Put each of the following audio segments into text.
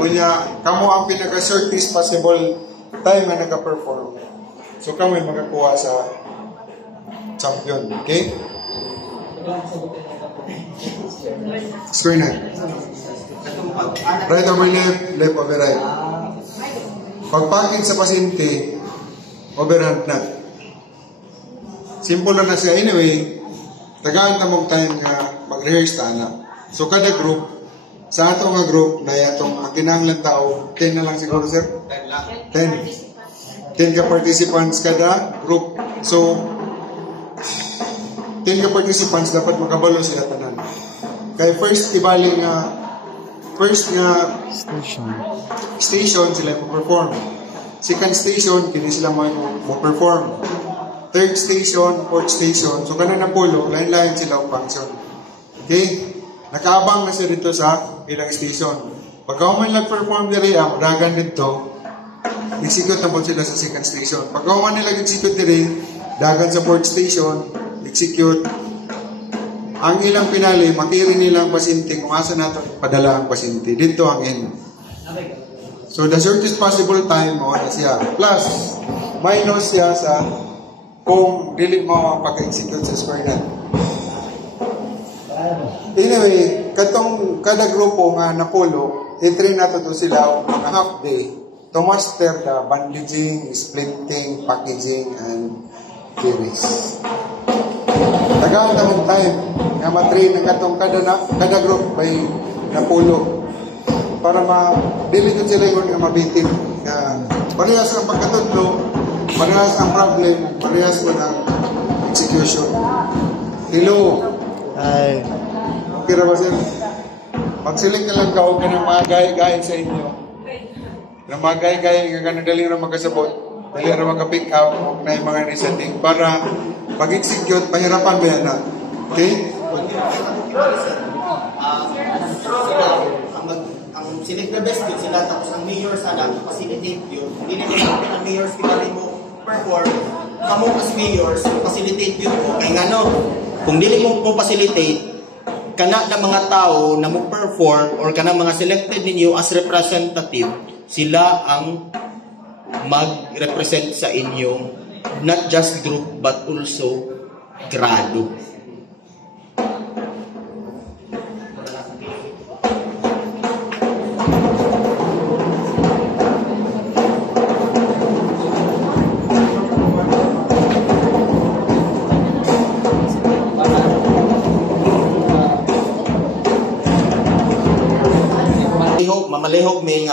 Kunya, kamo ang pinaka-shortest possible time na nag-perform. So, kamo yung makakuha sa champion. Okay? Square na. Right over left, left over right. Pagpakit sa pasyente, overhand na. Simple na siya. Anyway, tagaan na mong time nga mag-rehearse ta na. So, kada group, sa ato nga group, na yatong ang kinahanglan tao, 10 na lang siguro, sir? 10 lang. 10 ka participants kada group. So, 10 ka participants, dapat makabalo sila tanan. Kaya first, ibali nga, station sila mo-perform. Second station, kini sila mo-perform. Third station, fourth station. So, kanan na polo, lain-lain sila ang function. Okay? Nakaabang na siya dito sa ilang station. Pagka man nag-perform diri, dagan dito, execute na po sila sa second station. Pagka man nila execute diri, dagan sa fourth station, execute. Ang ilang pinali, matiri nilang pasyente kung asa natin padala ang pasyente. Dito ang end. So, the shortest possible time, mawala siya. Plus, minus siya sa kung dili mo ang pag-execute sa square net. Anyway, kada grupo nga napolo, i-train nato to sila mga half day to master the bandaging, splitting, packaging, and theories. Tagaan na mong time nga matrain ang katong kada group by napulo para ma-dili ko sila yung nga mabitin nga parehas ang pagkatudlo, parehas ang problem, parehas ko ng execution. Hello. Ay. Okay ra ba, sir? Pag-select na lang ka o ka ng mga gaya-gaya sa inyo. Ng mga gaya-gaya nga ganun dali na magkasabot, dali na magka-pick up o na yung mga nisetting para pag-execute, pahirapan ba yan na? Okay? Ang select na best yun sila, tapos ang mayor sana, facilitate yun. Hindi na yung ang mayor's pinali mo perform, kamo as mayor's, facilitate yun mo. Kaya nga no, kung dili mo facilitate, kana na mga tao na mo perform or kana mga selected ninyo as representative, sila ang mag-represent sa inyong not just group but also grado. Mamalihog may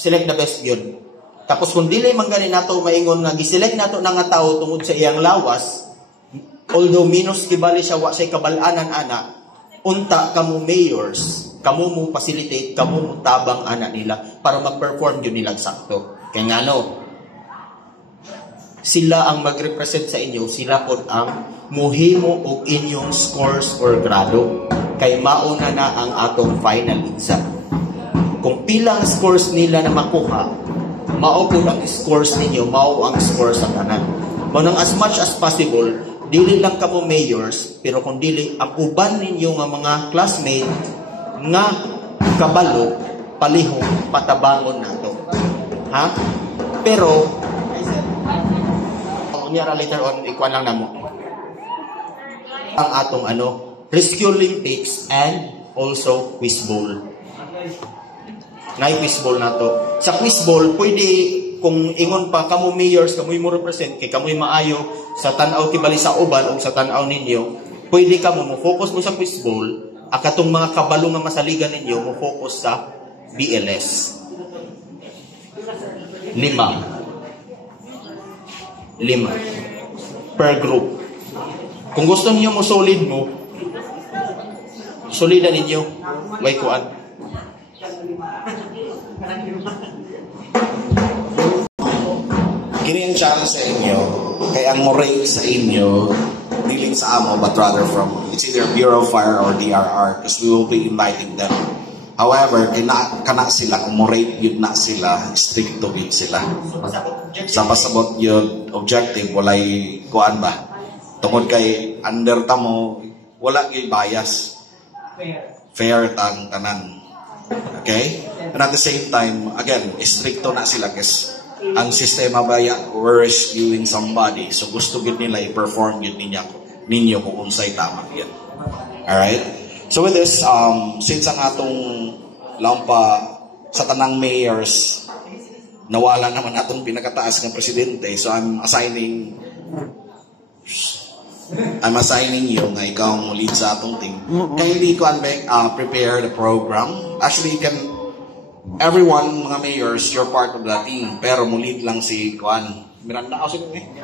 select na best yun. Tapos kung dili man gani nato maingon nga giselect nato na nga tao tungod sa iyang lawas, although minus kibali siya wa say kabal-anan ana, unta kamo mayors, kamo mo facilitate, kamo mo tabang ana nila para mag-perform yun nilang sakto. Kaya nga no, sila ang mag-represent sa inyo, sila pod ang muhimo og inyong scores or grado. Kay mauna na ang atong final exam. Kung pilang scores nila na makuha, mao po ang scores ninyo, mao ang scores sa kanan. Manang as much as possible, dili lang kamo mayors, pero kung dili, ang uban ninyo nga mga classmate, nga kabalo, palihong, patabangon nato. Ha? Pero, kunyara later on, ikuan lang namo. Ang atong Rescue Olympics and also quiz bowl. Quiz bowl na to. Sa quiz bowl, pwede, kung ingon pa, kamo mayors, kamoy mo represent, kay kamoy maayo sa tanaw kibali sa uban o sa tanaw ninyo, pwede kamo mo focus mo sa quiz bowl, akatong mga kabalo nga masaligan ninyo, mo focus sa BLS. 5 per group. Kung gusto niyo mo solid mo, solidan ninyo, way kuan. Kini ang challenge sa inyo, kaya ang mo-rate sa inyo, dealing sa amo, but rather from, it's either Bureau of Fire or DRR, because we will be inviting them. However, kana sila, kung mo-rate yun na sila, strict to yun sila. Sa pasabot yun, objective, walay kuan ba? Tungod kay under ta mo, wala kay bias. Fair tang tanan. Okay? And at the same time, again, stricto na sila kasi ang sistema ba yan, we're rescuing somebody. So gusto gid nila i-perform yun ninyo kung unsay tama yan. Alright? So with this, since ang atong lampa sa tanang mayors, nawala naman atong pinakataas ng presidente, so I'm assigning you nga ikaw ang lead sa atong team. Kaya hindi ko prepare the program. Actually, everyone, mga mayors, you're part of the team. Pero mulit lang si Miranda.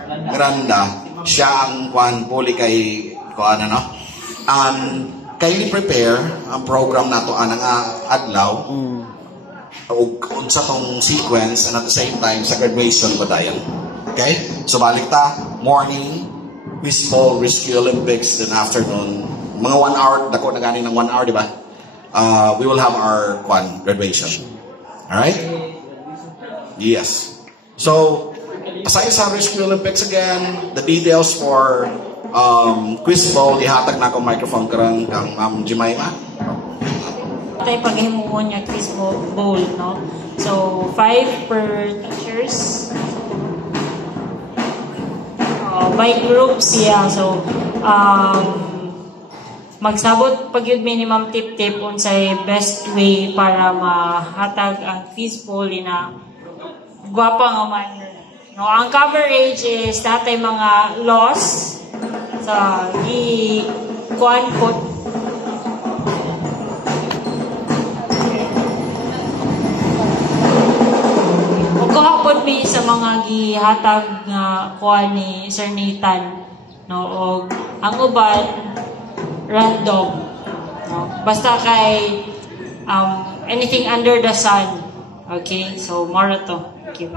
Miranda. Siya ang puli kay kayo prepare ang program na to anang adlaw. Unsa tong sequence and at the same time sa graduation ba dayon. Okay? So balik ta, morning, Quiz-Bowl, Rescue Olympics, then afternoon, mga 1 hour, dako na ganing ng 1 hour, di ba? We will have our graduation. Alright? Yes. So, aside sa Rescue Olympics again, the details for Quiz-Bowl, ihatag na akong microphone karang kang Ma'am Jemima. Tayo paghimuon niya Quiz-Bowl, no? So, 5 per teachers. By groups siya. So, magsabot pag yun minimum tip-tip unsay best way para mahatag ang Quiz-Bowl na gwapa nga man. No, ang coverage is natay mga laws sa kuan po. Kahapon mi sa mga gihatag nga kuan ni Sir Nathan, no, og ang uban random, no, basta kay anything under the sun. Okay, so more to. Thank you.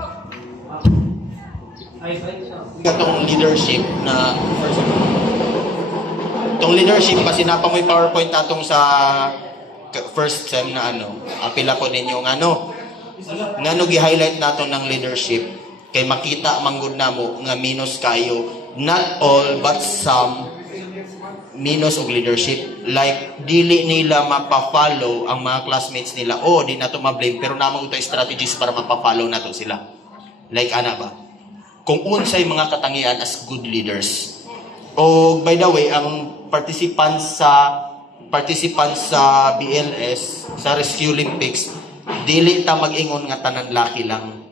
Itong leadership na itong leadership kasi napa mo yung PowerPoint natong sa first sem na apila ko ninyo gi-highlight nato ng leadership kay makita manggod namo nga minus kayo, not all but some minus og leadership, like dili nila mapa-follow ang mga classmates nila, di nato ma-blame pero namang ito strategies para mapa-follow nato sila, like ana ba kung unsay mga katangian as good leaders. O by the way, ang participants sa BLS sa Rescue Olympics, dili ta mag-ingon nga tanan laki lang.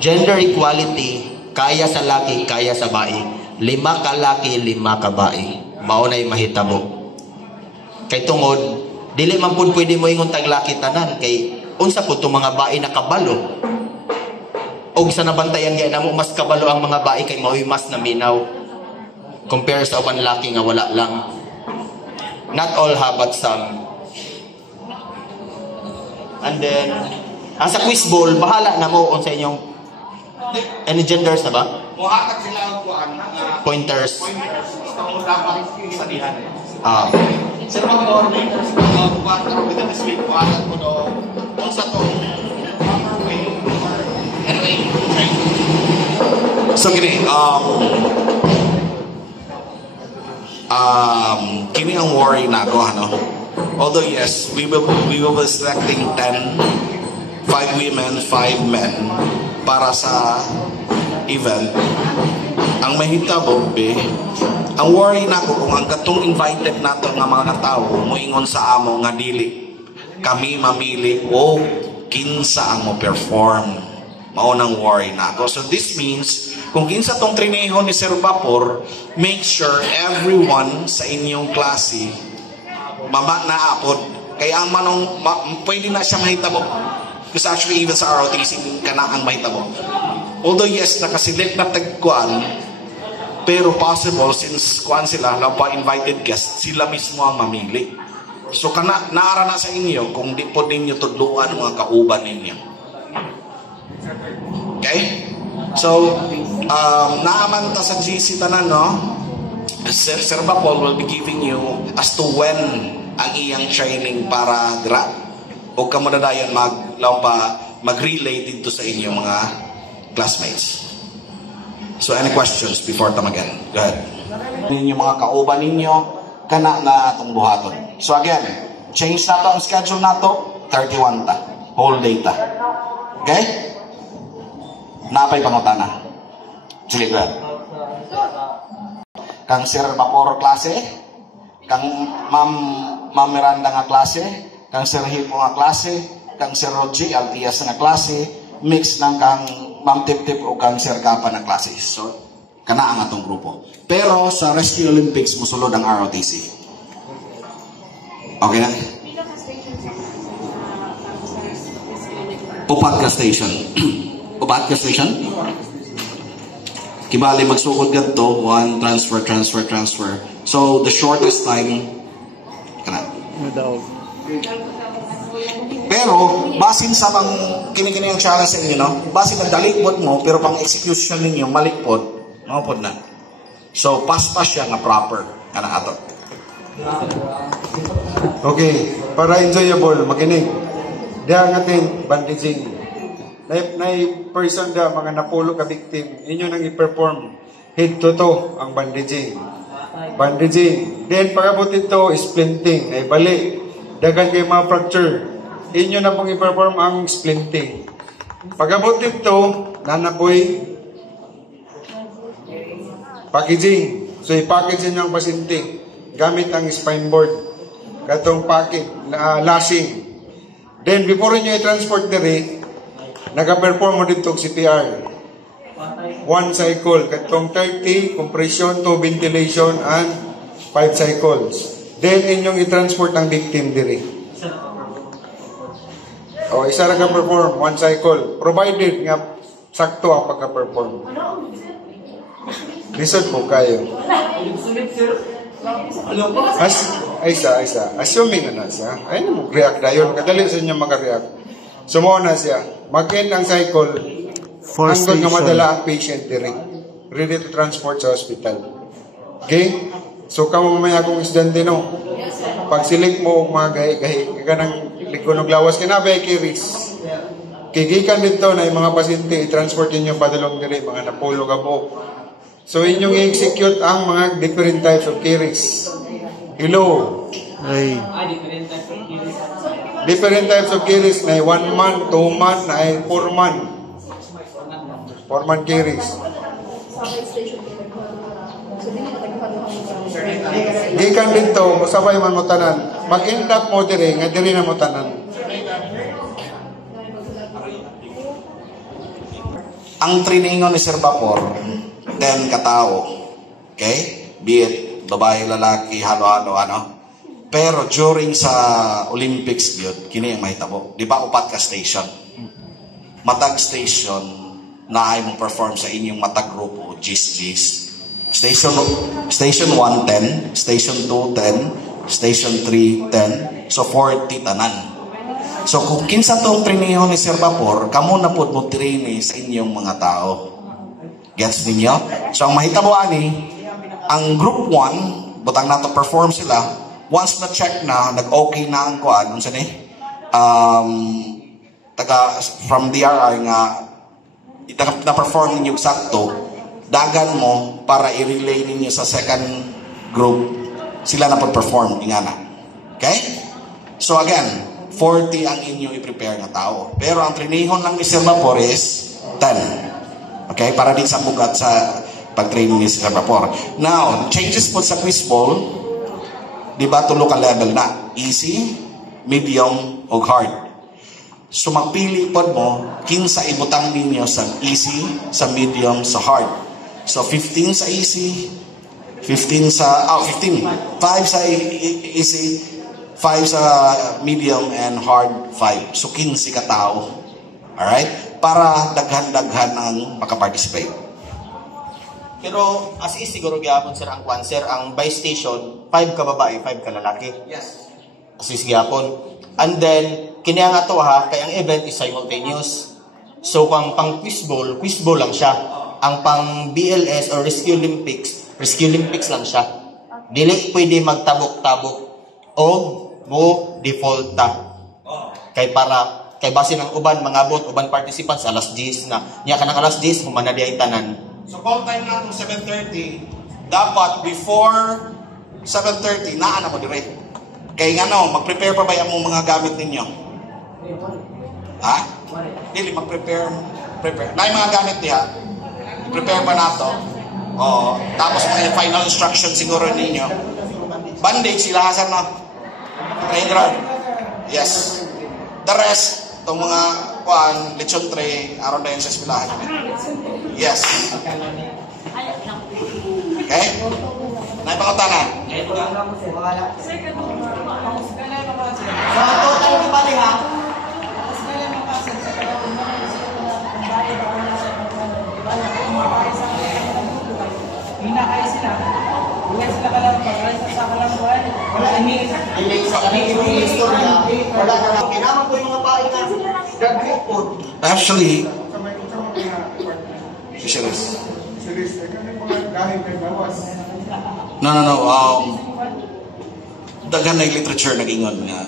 Gender equality, kaya sa laki, kaya sa bae. 5 ka laki, 5 ka bae. Mao nay mahitabo. Kay tungod, dili man pud pwede mo ingon tag laki tanan kay unsa pud tong mga bae nakabalo. Og sa nabantayan gyud namo mas kabalo ang mga bae kay mao'y mas naminaw compare sa uban laki nga wala lang. Not all ha, but some. And then ang sa Quiz-Bowl, bahala na mo on sa inyong any genders na ba? Muhatag sila ang Pointers. sa dihan. Sir Magdor, muhatag ko dito this week, muhatag ko do sa to proper way or anyway. So gini, kini ang worry na ako, although yes, we will be selecting 10, 5 women, 5 men para sa event. Ang mahitabo, ang worry na ako kung ang katong invited nato nga mga tao moingon sa amo nga dili kami mamili o kinsa ang mo perform. Mao nang worry na ako. So this means kung kinsa tong trineho ni Sir Vapor, make sure everyone sa inyong klase mama na apod. Kaya ang manong pwede na siya mahitabo. Because actually even sa ROTC kana ang mahitabo. Although yes, nakaselect na tagkuan, pero possible since kuan sila lang pa invited guests, sila mismo ang mamili. So naara na sa inyo kung di po ninyo tudluan mga kauban ninyo. Okay? So, naaman ta sa GC tanan, no? Sir Paul will be giving you as to when ang iyang training para dira. O kamo na dayon mag-relay dito sa inyong mga classmates. So, any questions before tamagan? Go ahead. Ninyo mga kauban ninyo, kana na atong buhaton. So again, Change na to ang schedule na to, 31 ta. Whole day ta. Okay? Napay pangutana. Sige, go ahead. Kang Sir Vapor klase, kang Ma'am Miranda nga klase, kang Sir Hipo nga klase, kang Sir Roji Altias nga klase, mix ng kang Ma'am Tip-Tip o kang Sir Kapa na klase. So, kana ang atong grupo. Pero sa Rescue Olympics, musulod ang ROTC. Okay na? Upat ka station. Upat ka station? Kibali magsugod ganito, one, transfer. So, the shortest time, kana. Pero, basin sa pang kini-kini ang challenge sa inyo, no? Basin na dalikpod mo, pero pang execution ninyo, malikpod, makapod na. So, pas-pas siya nga proper. Kana ato. Okay, para enjoyable, makinig. Diya ang ating bandaging. Na person da, mga napulo ka victim, inyo nang i-perform head to toe ang bandaging. Bandaging. Then, pagabot ito, splinting. Ay bali. Dagan kayo mga fracture. Inyo na pong i-perform ang splinting. Pagabot ito, nanapoy packaging. So, i-package nyo ang pasyente gamit ang spine board. Katong packet, lashing. Then, before nyo i-transport diri, nag-perform mo dito CPR. 1 cycle. Katong 30, compression, 2 ventilation, and 5 cycles. Then, inyong i-transport ang victim diri. O, isa na ka-perform, 1 cycle. Provided nga sakto ang pagka-perform. Lisod po kayo. Isa. Assuming na siya. Ay, mag-react na yun. Kadali sa inyo mag-react. Sumuha na siya. Mag-end ang cycle. Hanggang nga madala ang patient diri. Ready to transport sa hospital. Okay? So, kamo mamaya kung isdan din, no? Pag silik mo, mga gahi-gahi, kaganang likunog lawas, kinabay kiris. Kigikan dito na yung mga pasyente, i-transport ninyo padalong diri, mga napulo ka po. So, inyong i-execute ang mga different types of kiris. Hello? Ay. Different types of kiris na 1 man, 2 man, na 4 man. 4 man kiris. Gikan dito, musabay man mo tanan. Mag-end up mo diri, nga diri na mo tanan. Ang trainingon ni Sir Vapor, 10 katao. Okay? Be it babae, lalaki, halo-halo, ano. Pero during sa Olympics yun, kini ang mahitabo. Di ba, upat ka station? Matag station na ay mong perform sa inyong matag grupo, GIS. Station 1, 10. Station 2, 10. Station 3, 10. So, 40 tanan. So, kung kinsa itong training ni Sir Vapor, kamo na po mo training sa inyong mga tao. Gets ninyo? So, ang mahitabo ani, ang group 1, butang na to perform sila, once na check na, nag-okay na ang kuan, unsa ni? From DRR nga, na-perform ninyo sakto, dagan mo para i-relay ninyo sa second group, sila na perform ingana. Okay? So again, 40 ang inyo i-prepare na tao. Pero ang trainihon lang ni Sir Vapor is 10. Okay? Para din sa bugat sa pag-training ni Sir Vapor. Now, changes po sa quiz ball, di ba tulo ka level na? Easy, medium, o hard. So magpili po mo, kinsa ibutang ninyo sa easy, sa medium, sa hard. So 15 sa easy, 15 sa 5 sa easy, 5 sa medium, and hard 5. So 15 ka tao. Alright? Para daghan-daghan ang makaparticipate. Pero as is siguro gyapon sir ang kwan sir, ang by station 5 ka babae, 5 ka lalaki. Yes. As is gyapon. And then kini nga to ha, kay ang event is simultaneous. So kung pang quiz ball lang siya. Ang pang BLS or Rescue Olympics lang siya. Dili pwede magtabok-tabok o mo default ta. Kay base ng uban mangabot uban participants alas 10 na. Nya kanang alas 10 humana di ay tanan. So call time na 7:30. Dapat before 7:30 naa na mo dire. Kaya nga no, mag-prepare pa ba yung mga gamit ninyo? Ha? Dili, mag-prepare. Na yung mga gamit niya, prepare pa na to. Oo. Tapos may final instruction siguro ninyo. Bandage, sila hasan na. Train rod. Yes. The rest, itong mga lechon tray, aron na yun sa eskwelahan. Yes. Okay? Naipangutanan. Sa total di bali ha? Hinakay sila. Huwag sila kalang pag-alis sa kalang buwan. Wala ini. Sa kanilong istorya, wala na lang. Kinaman ko yung mga paing na drug po. Actually, Sa may utang mga specialist. series, kami mga dahil kay bawas. No. Daghan na yung literature nag-ingon nga.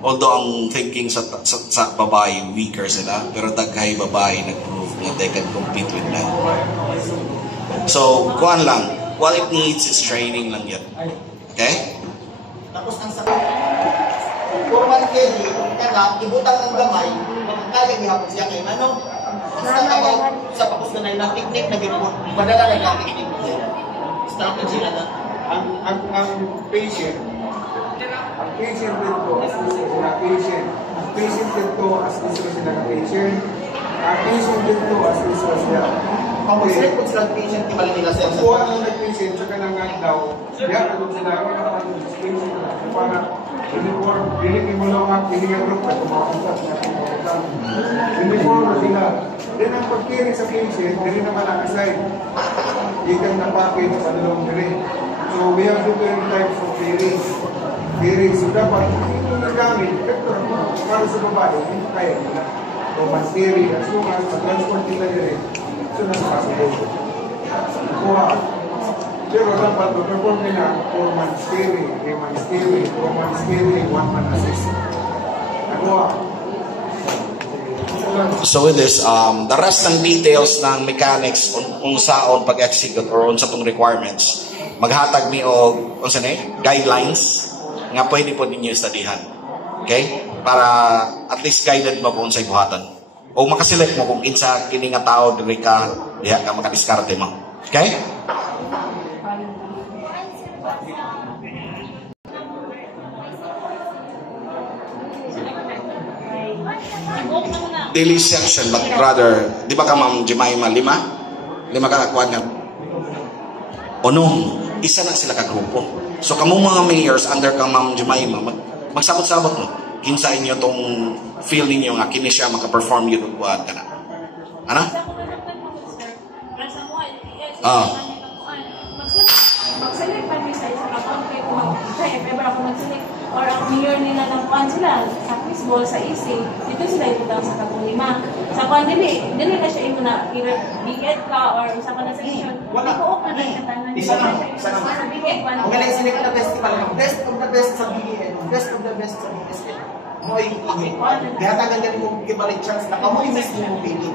Although ang thinking sa babae, weaker sila, pero daghay babae nag-prove nga they can compete with men. So, kuhan lang. What it needs is training lang yan. Okay? Tapos ang sa formal carry, kaya ibutang ng gamay, makakaya gihapon siya kay ano. Sa tapos na ng technique na gipon, padala na ng technique. Strategy na na. Ang patient dito, ang patient dito, as iso sila ka patient. Ang patient dito, as iso sila. Pag-select po sila patient, di bali nila sila. Kuha ang nag-patient, tsaka nang daw, diya, kung sila, ang patient na, para, uniform, piling mo lang ang piling ang group, at kumakusap, uniform na sila. Then ang pag-carry sa patient, hindi naman nakaside. Ikan na package, panulong diri. So we have different types of carrying. So dapat, ito na gamit, ito, para sa babae, hindi kaya nila. So mas carry, as long as transport nila diri, so nasa possible. Kuha. Pero dapat, perform nila 4 months carry, 3 months carry, 4 months carry, 1 month assist. Kuha. So with this, the rest ng details ng mechanics unsaon pag-execute or unsa tong requirements, maghatag mi og unsa ni guidelines nga pwede po ninyo studyhan. Okay? Para at least guided mo kung unsay buhatan. O makaselect mo kung kinsa kini nga tao diri ka diha ka makadiskarte mo. Okay? Daily section, but rather, di ba ka Ma'am Jemima, 5 ka kakuan nga. Isa na sila ka grupo. So kamong mga mayors under kang Ma'am Jemima, magsabot-sabot mo. Kinsa inyo tong feel ninyo nga kini siya maka-perform yun buhat ka na. Ano? Mag-select pa rin sa isang account kayo kung if ever ako mag-select or ang mayor nila ng kuhan sila sa fishball, sa easy, dito sila ibutang sa katong 5. Sa kuhan, dili na siya imo na i-biged ka or sa kuhan na section. Wala ko na ng katanan. Isa na. Sa biged pa. Kung galing sila ka festival, best of the best sa BEN, best of the best sa BSN. Mo yung ihit. Kaya tagal ganun mong gibalik chance na kamoy mismo mong pili.